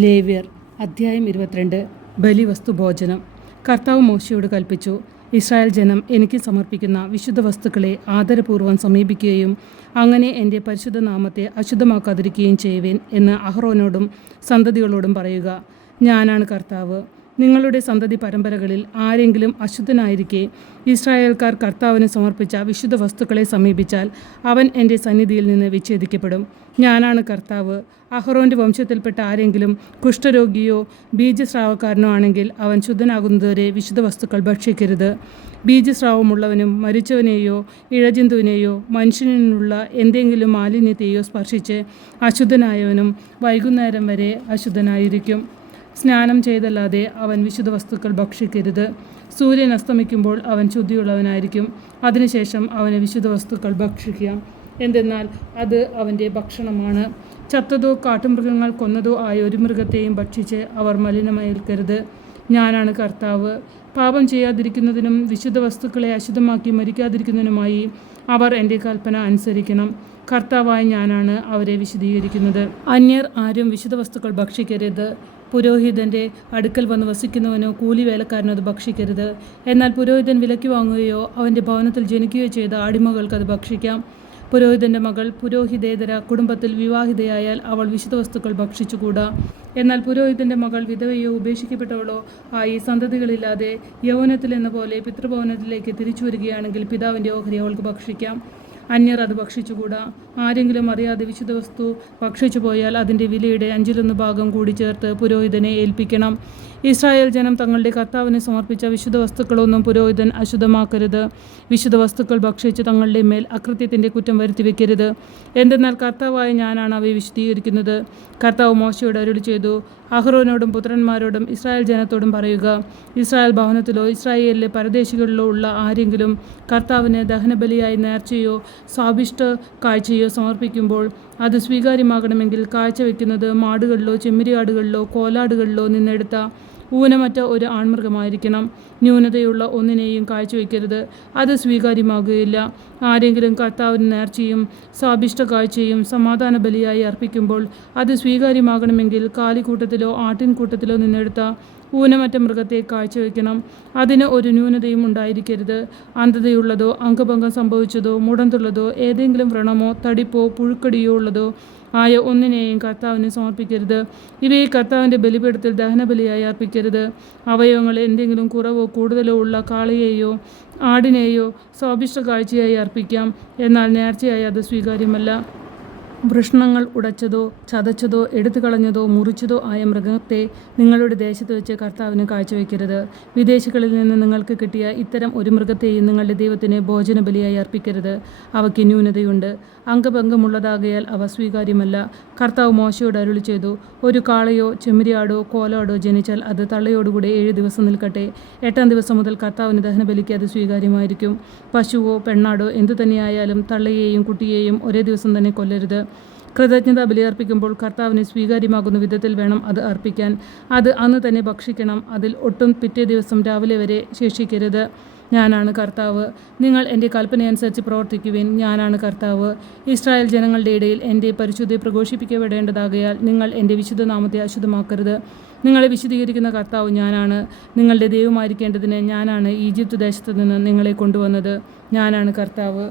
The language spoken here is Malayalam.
ലേവ്യർ അധ്യായം 22 ബലിവസ്തുഭോജനം. കർത്താവ് മോശയോട് കൽപ്പിച്ചു, ഇസ്രായേൽ ജനം എനിക്ക് സമർപ്പിക്കുന്ന വിശുദ്ധ വസ്തുക്കളെ ആദരപൂർവ്വം സമീപിക്കുകയും അങ്ങനെ എൻ്റെ പരിശുദ്ധ നാമത്തെ അശുദ്ധമാക്കാതിരിക്കുകയും ചെയ്യുവേൻ എന്ന് അഹ്റോനോടും സന്തതികളോടും പറയുക. ഞാനാണ് കർത്താവ്. നിങ്ങളുടെ സന്തതി പരമ്പരകളിൽ ആരെങ്കിലും അശുദ്ധനായിരിക്കെ ഇസ്രായേൽക്കാർ കർത്താവിന് സമർപ്പിച്ച വിശുദ്ധ വസ്തുക്കളെ സമീപിച്ചാൽ അവൻ എൻ്റെ സന്നിധിയിൽ നിന്ന് വിച്ഛേദിക്കപ്പെടും. ഞാനാണ് കർത്താവ്. അഹ്റോൻ്റെ വംശത്തിൽപ്പെട്ട ആരെങ്കിലും കുഷ്ഠരോഗിയോ ബീജസ്രാവക്കാരനോ ആണെങ്കിൽ അവൻ ശുദ്ധനാകുന്നതുവരെ വിശുദ്ധ വസ്തുക്കൾ ഭക്ഷിക്കരുത്. ബീജസ്രാവമുള്ളവനും മരിച്ചവനെയോ ഇഴജന്തുവിനെയോ മനുഷ്യനുള്ള എന്തെങ്കിലും മാലിന്യത്തെയോ സ്പർശിച്ച് അശുദ്ധനായവനും വൈകുന്നേരം വരെ അശുദ്ധനായിരിക്കും. സ്നാനം ചെയ്തല്ലാതെ അവൻ വിശുദ്ധ വസ്തുക്കൾ ഭക്ഷിക്കരുത്. സൂര്യൻ അസ്തമിക്കുമ്പോൾ അവൻ ശുദ്ധിയുള്ളവനായിരിക്കും. അതിനുശേഷം അവന് വിശുദ്ധ വസ്തുക്കൾ ഭക്ഷിക്കാം. എന്തെന്നാൽ അത് അവൻ്റെ ഭക്ഷണമാണ്. ചത്തതോ കാട്ടുമൃഗങ്ങൾ കൊന്നതോ ആയ ഒരു മൃഗത്തെയും ഭക്ഷിച്ച് അവർ മലിനമേൽക്കരുത്. ഞാനാണ് കർത്താവ്. പാപം ചെയ്യാതിരിക്കുന്നതിനും വിശുദ്ധ വസ്തുക്കളെ അശുദ്ധമാക്കി മരിക്കാതിരിക്കുന്നതിനുമായി അവർ എൻ്റെ കൽപ്പന അനുസരിക്കണം. കർത്താവായ ഞാനാണ് അവരെ വിശദീകരിക്കുന്നത്. അന്യർ ആരും വിശുദ്ധ വസ്തുക്കൾ ഭക്ഷിക്കരുത്. പുരോഹിതൻ്റെ അടുക്കൽ വന്ന് വസിക്കുന്നവനോ കൂലി വേലക്കാരനോ അത് ഭക്ഷിക്കരുത്. എന്നാൽ പുരോഹിതൻ വിലയ്ക്ക് വാങ്ങുകയോ അവൻ്റെ ഭവനത്തിൽ ജനിക്കുകയോ ചെയ്ത അടിമകൾക്ക് അത് ഭക്ഷിക്കാം. പുരോഹിതൻ്റെ മകൾ പുരോഹിതേതര കുടുംബത്തിൽ വിവാഹിതയായാൽ അവൾ വിശുദ്ധ വസ്തുക്കൾ ഭക്ഷിച്ചുകൂടാ. എന്നാൽ പുരോഹിതൻ്റെ മകൾ വിധവയോ ഉപേക്ഷിക്കപ്പെട്ടവളോ ആയി സന്തതികളില്ലാതെ യൗവനത്തിലെന്ന പോലെ പിതൃഭവനത്തിലേക്ക് തിരിച്ചു വരികയാണെങ്കിൽ പിതാവിൻ്റെ ഓഹരി അവൾക്ക് ഭക്ഷിക്കാം. അന്യർ അത് ഭക്ഷിച്ചുകൂടാ. ആരെങ്കിലും അറിയാതെ വിശുദ്ധ വസ്തു ഭക്ഷിച്ചു പോയാൽ അതിൻ്റെ വിലയുടെ 1/5 കൂടി ചേർത്ത് പുരോഹിതനെ ഏൽപ്പിക്കണം. ഇസ്രായേൽ ജനം തങ്ങളുടെ കർത്താവിന് സമർപ്പിച്ച വിശുദ്ധ വസ്തുക്കളൊന്നും പുരോഹിതൻ അശുദ്ധമാക്കരുത്. വിശുദ്ധ വസ്തുക്കൾ ഭക്ഷിച്ച് തങ്ങളുടെ മേൽ അകൃത്യത്തിൻ്റെ കുറ്റം വരുത്തി വെക്കരുത്. എന്തെന്നാൽ കർത്താവായ ഞാനാണ് അവയെ വിശദീകരിക്കുന്നത്. കർത്താവ് മോശയോട് അരുളി ചെയ്തു, അഹ്റോനോടും പുത്രന്മാരോടും ഇസ്രായേൽ ജനത്തോടും പറയുക, ഇസ്രായേൽ ഭവനത്തിലോ ഇസ്രായേലിലെ പരദേശികളിലോ ഉള്ള ആരെങ്കിലും കർത്താവിന് ദഹനബലിയായി നേർച്ചയോ സ്വാഭിഷ്ട കാഴ്ചയോ സമർപ്പിക്കുമ്പോൾ അത് സ്വീകാര്യമാകണമെങ്കിൽ കാഴ്ചവെക്കുന്നത് മാടുകളിലോ ചെമ്മരിയാടുകളിലോ കോലാടുകളിലോ നിന്നെടുത്ത ഊനമറ്റ ഒരു ആൺമൃഗമായിരിക്കണം. ന്യൂനതയുള്ള ഒന്നിനെയും കാഴ്ചവെക്കരുത്. അത് സ്വീകാര്യമാകുകയില്ല. ആരെങ്കിലും കർത്താവിന് നേർച്ചയും സ്വാഭിഷ്ട കാഴ്ചയും സമാധാന ബലിയായി അർപ്പിക്കുമ്പോൾ അത് സ്വീകാര്യമാകണമെങ്കിൽ കാലിക്കൂട്ടത്തിലോ ആട്ടിൻകൂട്ടത്തിലോ നിന്നെടുത്ത ഊനമറ്റ മൃഗത്തെ കാഴ്ചവെക്കണം. അതിന് ഒരു ന്യൂനതയും ഉണ്ടായിരിക്കരുത്. അന്ധതയുള്ളതോ അംഗഭംഗം സംഭവിച്ചതോ മുടന്തുള്ളതോ ഏതെങ്കിലും വ്രണമോ തടിപ്പോ പുഴുക്കടിയോ ഉള്ളതോ ആയ ഒന്നിനെയും കർത്താവിന് സമർപ്പിക്കരുത്. ഇവയെ കർത്താവിൻ്റെ ബലിപീഠത്തിൽ ദഹനബലിയായി അർപ്പിക്കരുത്. അവയവങ്ങൾ എന്തെങ്കിലും കുറവോ കൂടുതലോ ഉള്ള കാളയെയോ ആടിനെയോ സ്വാഭിഷ്ട കാഴ്ചയായി അർപ്പിക്കാം. എന്നാൽ നേർച്ചയായി അത് സ്വീകാര്യമല്ല. വൃഷണങ്ങൾ ഉടച്ചതോ ചതച്ചതോ എടുത്തു കളഞ്ഞതോ മുറിച്ചതോ ആയ മൃഗത്തെ നിങ്ങളുടെ ദേശത്ത് വെച്ച് കർത്താവിന് കാഴ്ചവെക്കരുത്. വിദേശികളിൽ നിന്ന് നിങ്ങൾക്ക് കിട്ടിയ ഇത്തരം ഒരു മൃഗത്തെയും നിങ്ങളുടെ ദൈവത്തിന് ഭോജനബലിയായി അർപ്പിക്കരുത്. അവയ്ക്ക് ന്യൂനതയുണ്ട്. അംഗഭംഗമുള്ളതാകയാൽ അവ സ്വീകാര്യമല്ല. കർത്താവ് മോശയോട് അരുളി ചെയ്തു, ഒരു കാളയോ ചെമ്മരിയാടോ കോലാടോ ജനിച്ചാൽ അത് തള്ളയോടുകൂടെ 7 ദിവസം നിൽക്കട്ടെ. 8-ാം ദിവസം മുതൽ കർത്താവിന് ദഹനബലിക്ക് അത് സ്വീകാര്യമായിരിക്കും. പശുവോ പെണ്ണാടോ എന്തു തന്നെയായാലും തള്ളയെയും കുട്ടിയെയും ഒരേ ദിവസം തന്നെ കൊല്ലരുത്. കൃതജ്ഞതാ ബലിയർപ്പിക്കുമ്പോൾ കർത്താവിന് സ്വീകാര്യമാകുന്ന വിധത്തിൽ വേണം അത് അർപ്പിക്കാൻ. അത് അന്ന് തന്നെ ഭക്ഷിക്കണം. അതിൽ ഒട്ടും പിറ്റേ ദിവസം രാവിലെ വരെ ശേഷിക്കരുത്. ഞാനാണ് കർത്താവ്. നിങ്ങൾ എൻ്റെ കൽപ്പനയനുസരിച്ച് പ്രവർത്തിക്കുവിൻ. ഞാനാണ് കർത്താവ്. ഇസ്രായേൽ ജനങ്ങളുടെ ഇടയിൽ എൻ്റെ പരിശുദ്ധി പ്രഘോഷിപ്പിക്കപ്പെടേണ്ടതാകയാൽ നിങ്ങൾ എൻ്റെ വിശുദ്ധ നാമത്തെ അശുദ്ധമാക്കരുത്. നിങ്ങളെ വിശദീകരിക്കുന്ന കർത്താവ് ഞാനാണ്. നിങ്ങളുടെ ദൈവമായിരിക്കേണ്ടതിന് ഞാനാണ് ഈജിപ്ത് ദേശത്ത് നിന്ന് നിങ്ങളെ കൊണ്ടുവന്നത്. ഞാനാണ് കർത്താവ്.